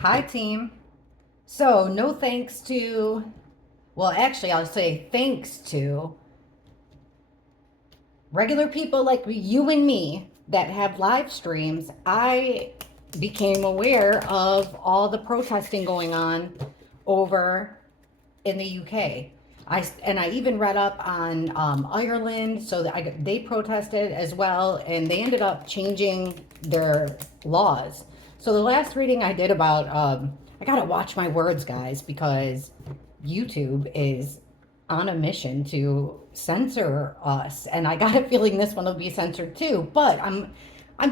Hi, team. So, no thanks to, well, actually, I'll say thanks to regular people like you and me that have live streams, I became aware of all the protesting going on over in the UK. I even read up on Ireland, so that they protested as well, and they ended up changing their laws. So the last reading I did about, I gotta watch my words, guys, because YouTube is on a mission to censor us, and I got a feeling this one will be censored too. But I'm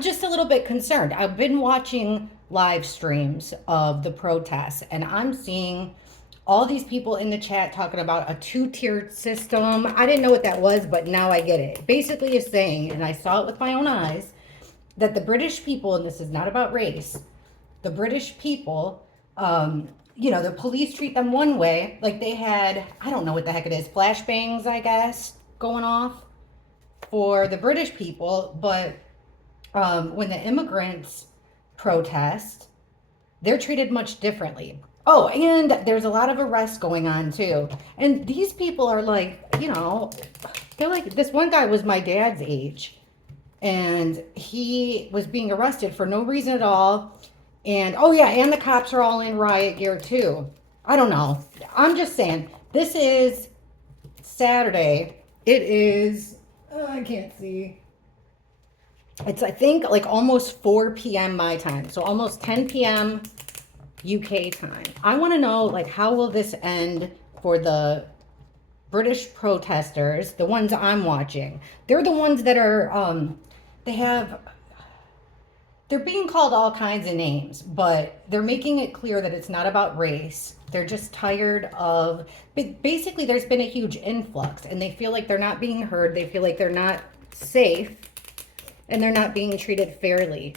just a little bit concerned. I've been watching live streams of the protests, and I'm seeing all these people in the chat talking about a two-tiered system. I didn't know what that was, but now I get it. Basically, is saying, and I saw it with my own eyes, that the British people, and this is not about race, the British people, the police treat them one way, like they had, I don't know what the heck it is, flashbangs, I guess, going off for the British people, but when the immigrants protest, they're treated much differently. Oh, and there's a lot of arrests going on too. And these people are like, they're like, this one guy was my dad's age, and he was being arrested for no reason at all. And oh, yeah, and the cops are all in riot gear too. I don't know. I'm just saying, this is Saturday. It is, I can't see. It's, I think, like almost 4 p.m. my time. So almost 10 p.m. UK time. I want to know, like, how will this end for the British protesters, the ones I'm watching? They're the ones that are, they have, they're being called all kinds of names, but they're making it clear that it's not about race. They're just tired of, basically, there's been a huge influx, and they feel like they're not being heard. They feel like they're not safe, and they're not being treated fairly.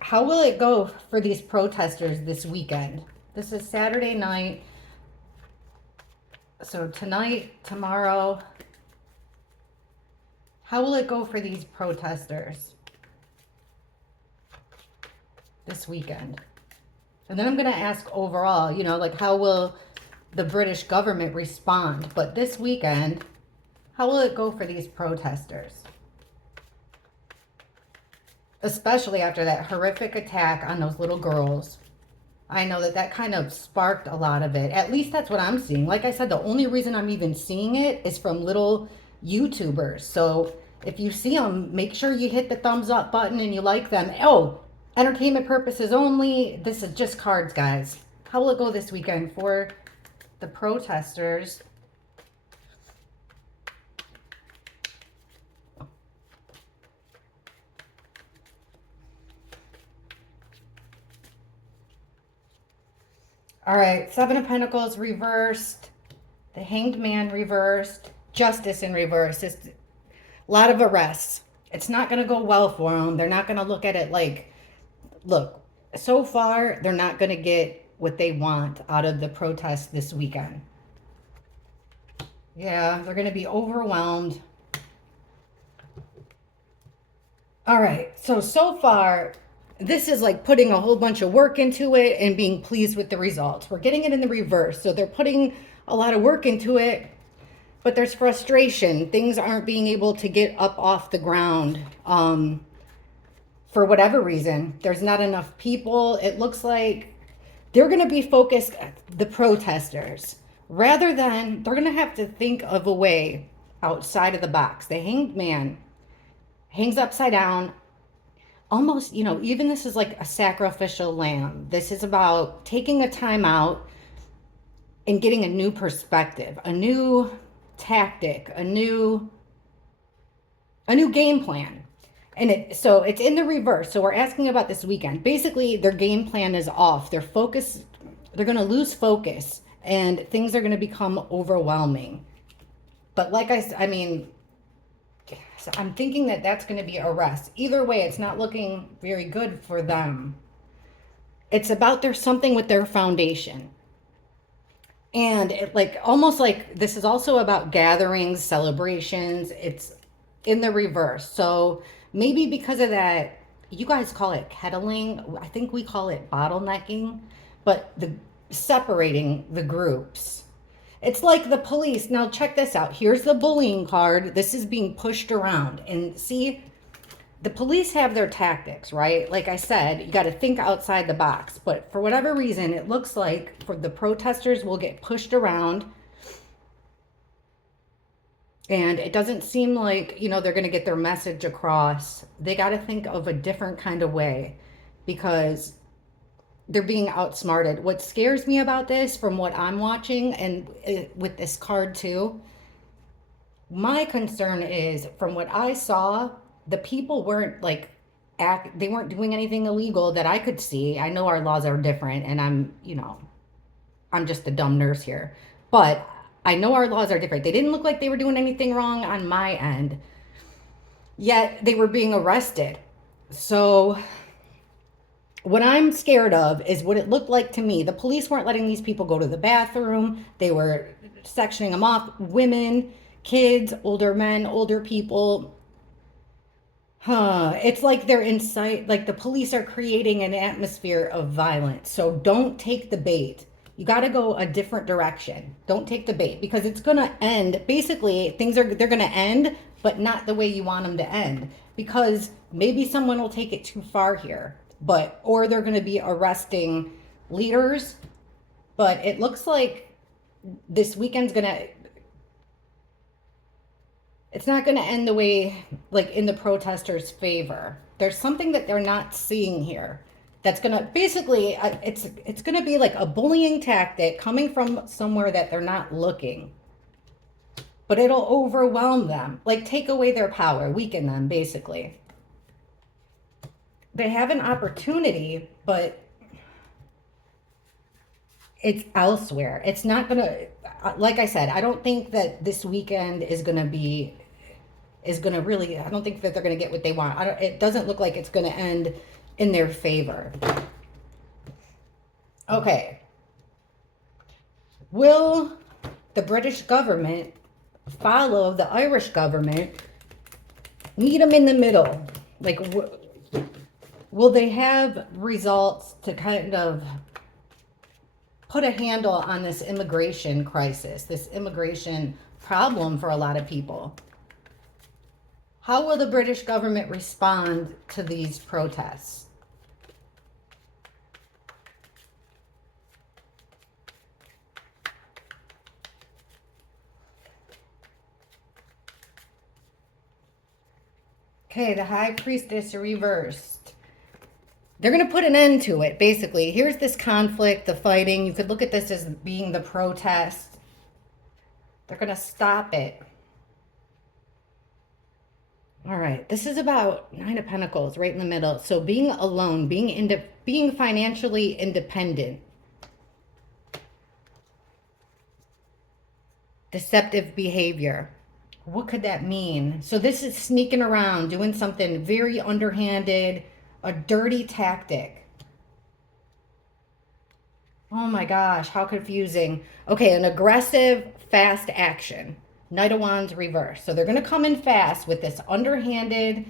How will it go for these protesters this weekend? This is Saturday night. So tonight, tomorrow, how will it go for these protesters this weekend? And then I'm going to ask overall, like, how will the British government respond? But this weekend, how will it go for these protesters? Especially after that horrific attack on those little girls. I know that kind of sparked a lot of it. At least that's what I'm seeing. Like I said, the only reason I'm even seeing it is from little YouTubers. So if you see them, make sure you hit the thumbs up button and you like them. Oh, entertainment purposes only. This is just cards, guys. How will it go this weekend for the protesters? All right, Seven of Pentacles reversed, the Hanged Man reversed, Justice in reverse. It's a lot of arrests. It's not going to go well for them. They're not going to look at it like, look, so far, they're not going to get what they want out of the protest this weekend. Yeah, they're going to be overwhelmed. All right, so far, this is like putting a whole bunch of work into it and being pleased with the results. We're getting it in the reverse. So they're putting a lot of work into it, but there's frustration. Things aren't being able to get up off the ground for whatever reason. There's not enough people. It looks like they're going to be focused, the protesters, rather than they're going to have to think of a way outside of the box. The Hanged Man hangs upside down. Almost, even this is like a sacrificial lamb. This is about taking a time out and getting a new perspective, a new tactic, a new game plan. And so it's in the reverse. So we're asking about this weekend. Basically, their game plan is off. Their focus, they're going to lose focus, and things are going to become overwhelming. But like I mean, so I'm thinking that that's going to be arrest. Either way, it's not looking very good for them. It's about there's something with their foundation. And almost like this is also about gatherings, celebrations. It's in the reverse. So maybe because of that, you guys call it kettling. I think we call it bottlenecking, but the separating the groups. It's like the police. Now check this out. Here's the bullying card. This is being pushed around. And see, the police have their tactics, right? Like I said, you got to think outside the box. But for whatever reason, it looks like for the protesters will get pushed around. And it doesn't seem like, they're going to get their message across. They got to think of a different kind of way because they're being outsmarted. What scares me about this from what I'm watching and with this card too, my concern is from what I saw, the people weren't they weren't doing anything illegal that I could see. I know our laws are different and I'm just a dumb nurse here. But I know our laws are different. They didn't look like they were doing anything wrong on my end. Yet they were being arrested. So what I'm scared of is what it looked like to me. The police weren't letting these people go to the bathroom. They were sectioning them off. Women, kids, older men, older people. It's like they're inside, like the police are creating an atmosphere of violence. So don't take the bait. You got to go a different direction. Don't take the bait because it's going to end. Basically, they're going to end, but not the way you want them to end because maybe someone will take it too far here, or they're going to be arresting leaders. But it looks like this weekend's it's not going to end the way, like in the protesters' favor. There's something that they're not seeing here. That's going to basically, it's going to be like a bullying tactic coming from somewhere that they're not looking. But it'll overwhelm them, like take away their power, weaken them, basically. They have an opportunity, but it's elsewhere. It's not going to, like I said, I don't think that this weekend is going to really, I don't think that they're going to get what they want. It doesn't look like it's going to end in their favor. Okay. Will the British government follow the Irish government, meet them in the middle? Like, will they have results to kind of put a handle on this immigration crisis, this immigration problem for a lot of people? How will the British government respond to these protests? Okay, the High Priestess reversed. They're going to put an end to it, basically. Here's this conflict, the fighting. You could look at this as being the protest. They're going to stop it. All right, this is about Nine of Pentacles, right in the middle. So being alone, being financially independent. Deceptive behavior. What could that mean? So this is sneaking around, doing something very underhanded, a dirty tactic. Oh my gosh, how confusing. Okay, an aggressive, fast action. Knight of Wands reverse. So they're going to come in fast with this underhanded.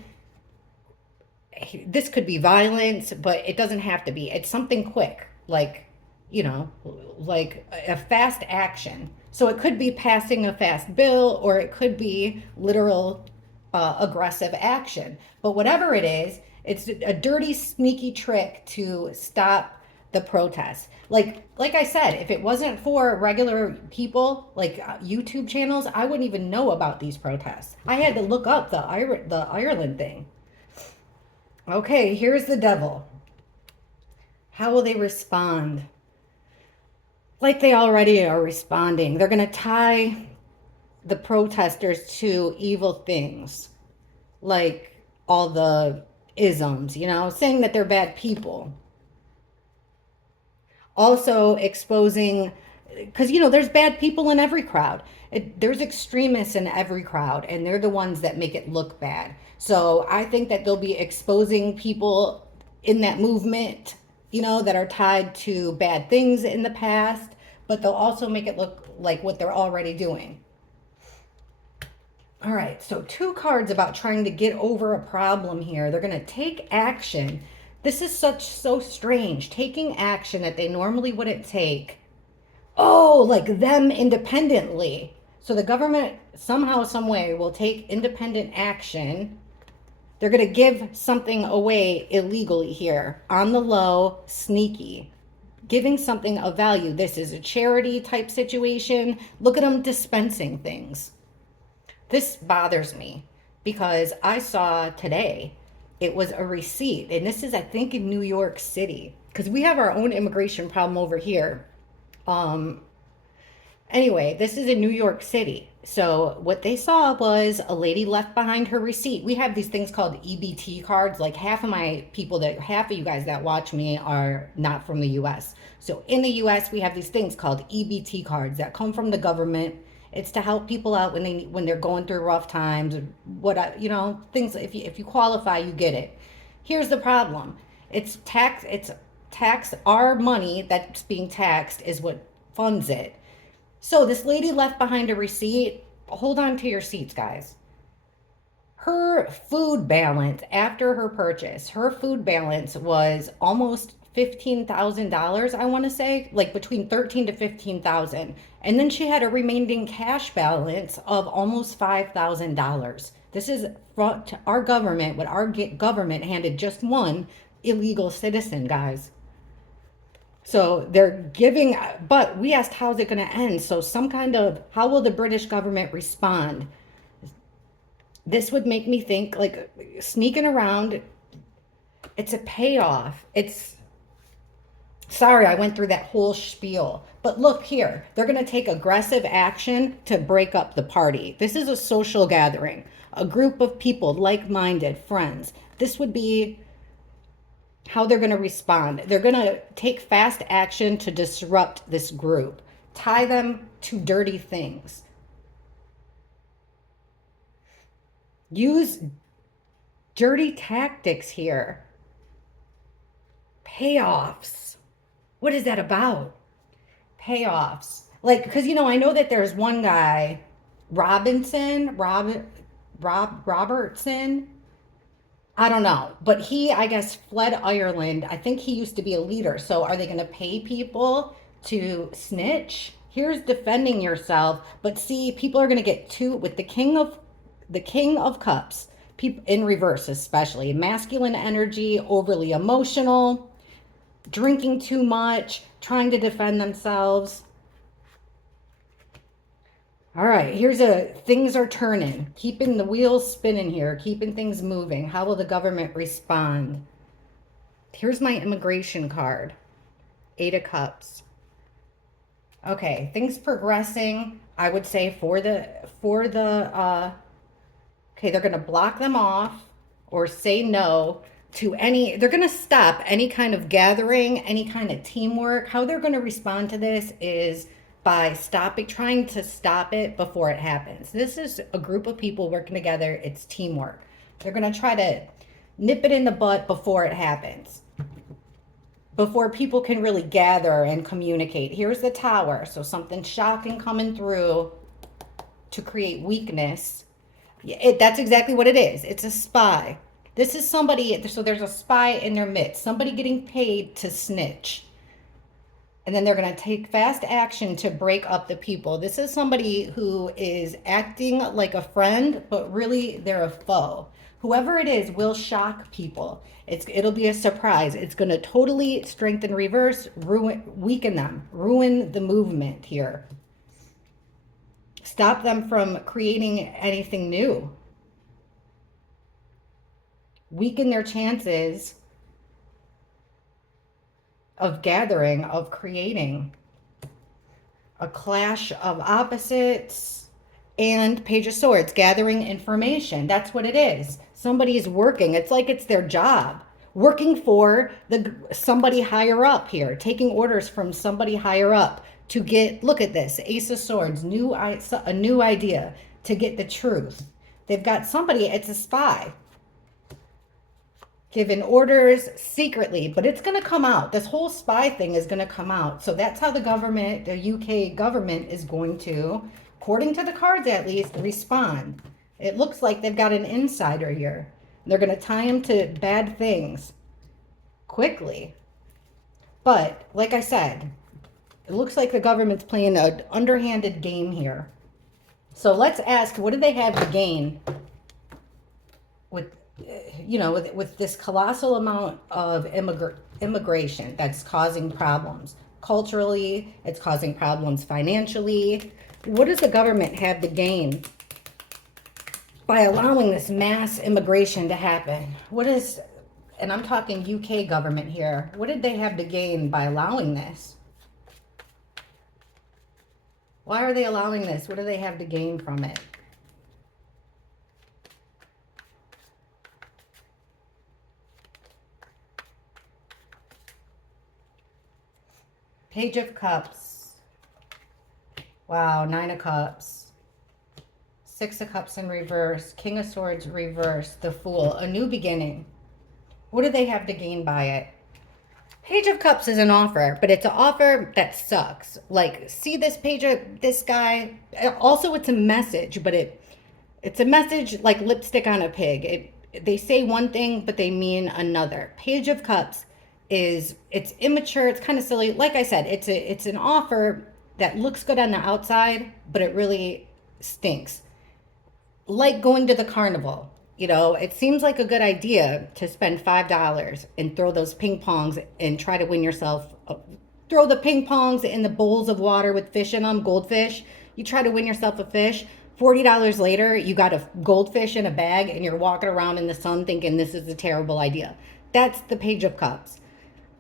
This could be violence, but it doesn't have to be. It's something quick, like a fast action. So it could be passing a fast bill, or it could be literal aggressive action. But whatever it is, it's a dirty, sneaky trick to stop the protests. Like I said, if it wasn't for regular people, like YouTube channels, I wouldn't even know about these protests. I had to look up the Ireland thing. Okay, here's the devil. How will they respond? Like they already are responding. They're going to tie the protesters to evil things, like all the isms, saying that they're bad people. Also exposing, because there's bad people in every crowd. There's extremists in every crowd, and they're the ones that make it look bad. So I think that they'll be exposing people in that movement, that are tied to bad things in the past, but they'll also make it look like what they're already doing. All right, so two cards about trying to get over a problem here. They're going to take action. This is so strange. Taking action that they normally wouldn't take. Oh, like them independently. So the government somehow, some way will take independent action. They're going to give something away illegally here. On the low, sneaky. Giving something of value. This is a charity type situation. Look at them dispensing things. This bothers me because I saw today it was a receipt, and this is, I think, in New York City, because we have our own immigration problem over here. Um, Anyway, this is in New York City. So what they saw was a lady left behind her receipt. We have these things called EBT cards. Like half of you guys that watch me are not from the US. So in the US, we have these things called EBT cards that come from the government. It's to help people out when they're going through rough times, things. If you qualify, you get it. Here's the problem. It's tax our money that's being taxed is what funds it. So this lady left behind a receipt. Hold on to your seats, guys. Her food balance after her purchase, her food balance was almost $15,000, I want to say, like between 13 to 15,000. And then she had a remaining cash balance of almost $5,000. This is our government, what our government handed just one illegal citizen, guys. So they're giving, but we asked, how's it going to end? So how will the British government respond? This would make me think like sneaking around. It's a payoff. Sorry, I went through that whole spiel. But look here, they're going to take aggressive action to break up the party. This is a social gathering, a group of people, like-minded friends. This would be how they're going to respond. They're going to take fast action to disrupt this group, tie them to dirty things, use dirty tactics here. Payoffs. What is that about? Payoffs. Like, because, I know that there's one guy, Robertson. I don't know, but he, I guess, fled Ireland. I think he used to be a leader. So are they going to pay people to snitch? Here's defending yourself, but see, people are going to get too with the king of cups, people in reverse, especially masculine energy, overly emotional, drinking too much, trying to defend themselves. All right, things are turning, keeping the wheels spinning here, keeping things moving. How will the government respond? Here's my immigration card. 8 of Cups. Okay, things progressing, I would say okay, they're going to block them off or say no to they're going to stop any kind of gathering, any kind of teamwork. How they're going to respond to this is by trying to stop it before it happens. This is a group of people working together. It's teamwork. They're going to try to nip it in the butt before it happens, before people can really gather and communicate. Here's the Tower. So something shocking coming through to create weakness. That's exactly what it is. It's a spy. This is somebody, so there's a spy in their midst, somebody getting paid to snitch. And then they're going to take fast action to break up the people. This is somebody who is acting like a friend, but really they're a foe. Whoever it is will shock people. It'll be a surprise. It's going to totally strengthen reverse, weaken them, ruin the movement here. Stop them from creating anything new. Weaken their chances of gathering, of creating a clash of opposites. And Page of Swords, gathering information. That's what it is. Somebody's working. It's like it's their job. Working for somebody higher up here. Taking orders from somebody higher up to look at this. Ace of Swords, a new idea to get the truth. They've got somebody, it's a spy. Giving orders secretly, but it's going to come out. This whole spy thing is going to come out. So that's how the UK government is going to, according to the cards at least, respond. It looks like they've got an insider here. They're going to tie him to bad things quickly. But like I said, it looks like the government's playing an underhanded game here. So let's ask, what do they have to gain with, with this colossal amount of immigration that's causing problems culturally, it's causing problems financially. What does the government have to gain by allowing this mass immigration to happen? And I'm talking UK government here, what did they have to gain by allowing this? Why are they allowing this? What do they have to gain from it? Page of Cups. Wow, Nine of Cups. Six of Cups in reverse. King of Swords reverse. The Fool. A new beginning. What do they have to gain by it? Page of Cups is an offer, but it's an offer that sucks. Like, see this page of this guy? Also, it's a message, but it's a message like lipstick on a pig. They say one thing, but they mean another. Page of Cups it's immature. It's kind of silly. Like I said, it's an offer that looks good on the outside, but it really stinks. Like going to the carnival. It seems like a good idea to spend $5 and throw those ping pongs and try to win yourself. Throw the ping pongs in the bowls of water with fish in them, goldfish. You try to win yourself a fish. $40 later, you got a goldfish in a bag and you're walking around in the sun thinking this is a terrible idea. That's the Page of Cups.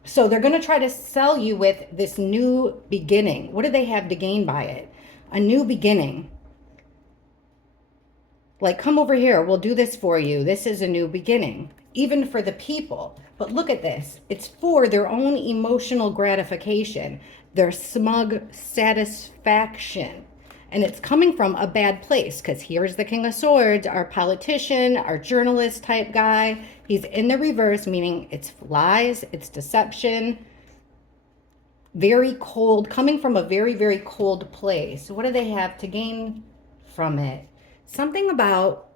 So they're going to try to sell you with this new beginning. What do they have to gain by it? A new beginning. Like, come over here, we'll do this for you. This is a new beginning, even for the people. But look at this. It's for their own emotional gratification, their smug satisfaction. And it's coming from a bad place, because here's the King of Swords, our politician, our journalist type guy. He's in the reverse, meaning it's lies, it's deception. Very cold, coming from a very, very cold place. What do they have to gain from it? Something about,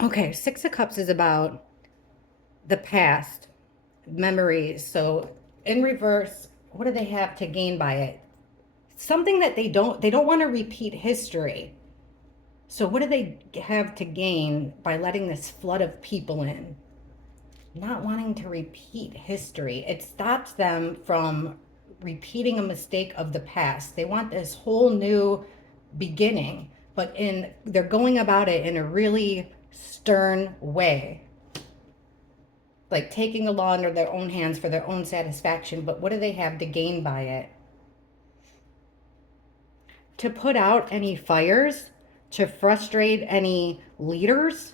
okay, Six of Cups is about the past, memories. So in reverse, what do they have to gain by it? Something that they don't want to repeat history. So what do they have to gain by letting this flood of people in? Not wanting to repeat history. It stops them from repeating a mistake of the past. They want this whole new beginning, but they're going about it in a really stern way. Like taking the law into their own hands for their own satisfaction. But what do they have to gain by it? To put out any fires? To frustrate any leaders?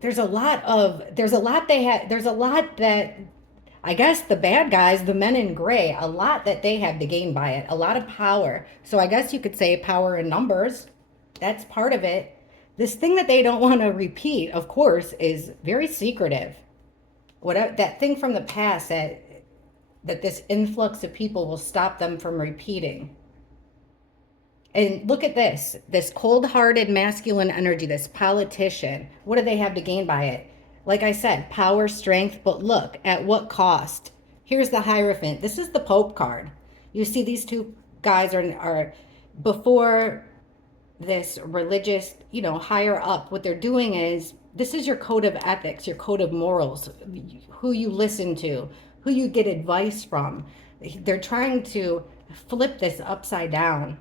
There's a lot that, I guess the bad guys, the men in gray, a lot that they have to gain by it, a lot of power. So I guess you could say power in numbers. That's part of it. This thing that they don't want to repeat, of course, is very secretive. Whatever that thing from the past that this influx of people will stop them from repeating. And look at this cold-hearted masculine energy, this politician. What do they have to gain by it? Like I said, power, strength, but look, at what cost? Here's the Hierophant. This is the Pope card. You see these two guys are before this religious, higher up. What they're doing is, this is your code of ethics, your code of morals, who you listen to, who you get advice from. They're trying to flip this upside down.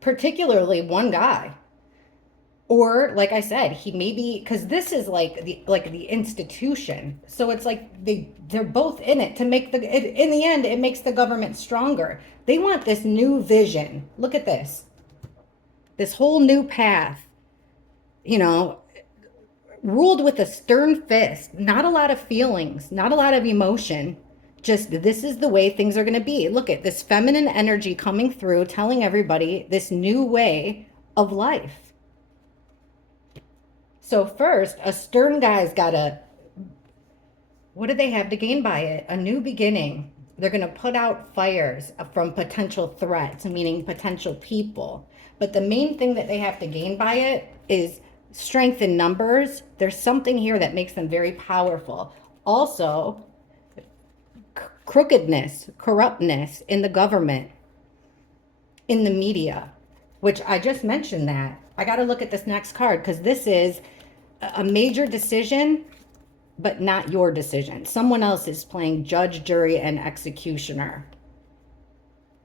Particularly one guy. Or, like I said, he maybe, because this is like the institution. So it's like they're both in it to make in the end, it makes the government stronger. They want this new vision. Look at this. This whole new path, ruled with a stern fist. Not a lot of feelings, not a lot of emotion. Just, this is the way things are going to be. Look at this feminine energy coming through, telling everybody this new way of life. So first, a stern guy's got what do they have to gain by it? A new beginning. They're going to put out fires from potential threats, meaning potential people. But the main thing that they have to gain by it is strength in numbers. There's something here that makes them very powerful. Also, crookedness, corruptness in the government, in the media, which I just mentioned that. I got to look at this next card because this is a major decision, but not your decision. Someone else is playing judge, jury, and executioner.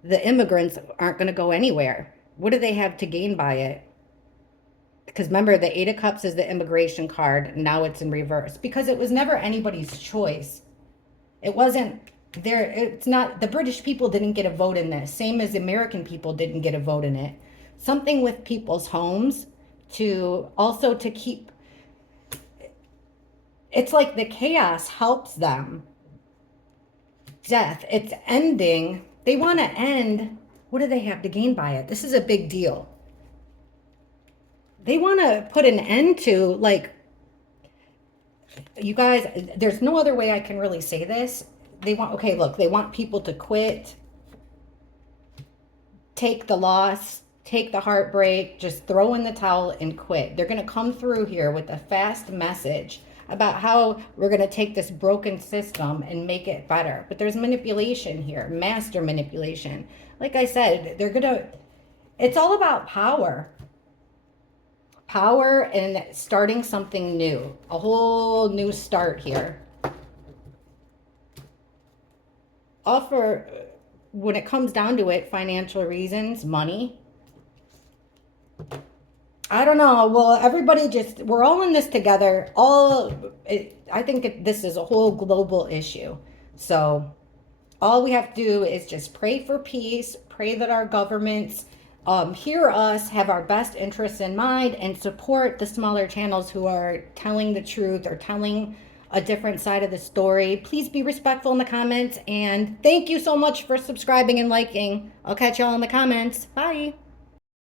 The immigrants aren't going to go anywhere. What do they have to gain by it? Because remember, the Eight of Cups is the immigration card. Now it's in reverse because it was never anybody's choice. It wasn't there. It's not, the British people didn't get a vote in this, same as the American people didn't get a vote in it. Something with people's homes to also to keep, it's like the chaos helps them. Death, it's ending. They want to end. What do they have to gain by it? This is a big deal. They want to put an end to, like, you guys, there's no other way I can really say this. They want, okay, look, they want people to quit, take the loss, take the heartbreak, just throw in the towel and quit. They're going to come through here with a fast message about how we're going to take this broken system and make it better. But there's manipulation here, master manipulation. Like I said, they're going to, it's all about power. Power and starting something new, a whole new start here. Offer, when it comes down to it, financial reasons, money. I don't know. Well, everybody just, we're all in this together. I think this is a whole global issue. So all we have to do is just pray for peace, pray that our governments hear us, have our best interests in mind, and support the smaller channels who are telling the truth or telling a different side of the story. Please be respectful in the comments, and thank you so much for subscribing and liking. I'll catch y'all in the comments. Bye.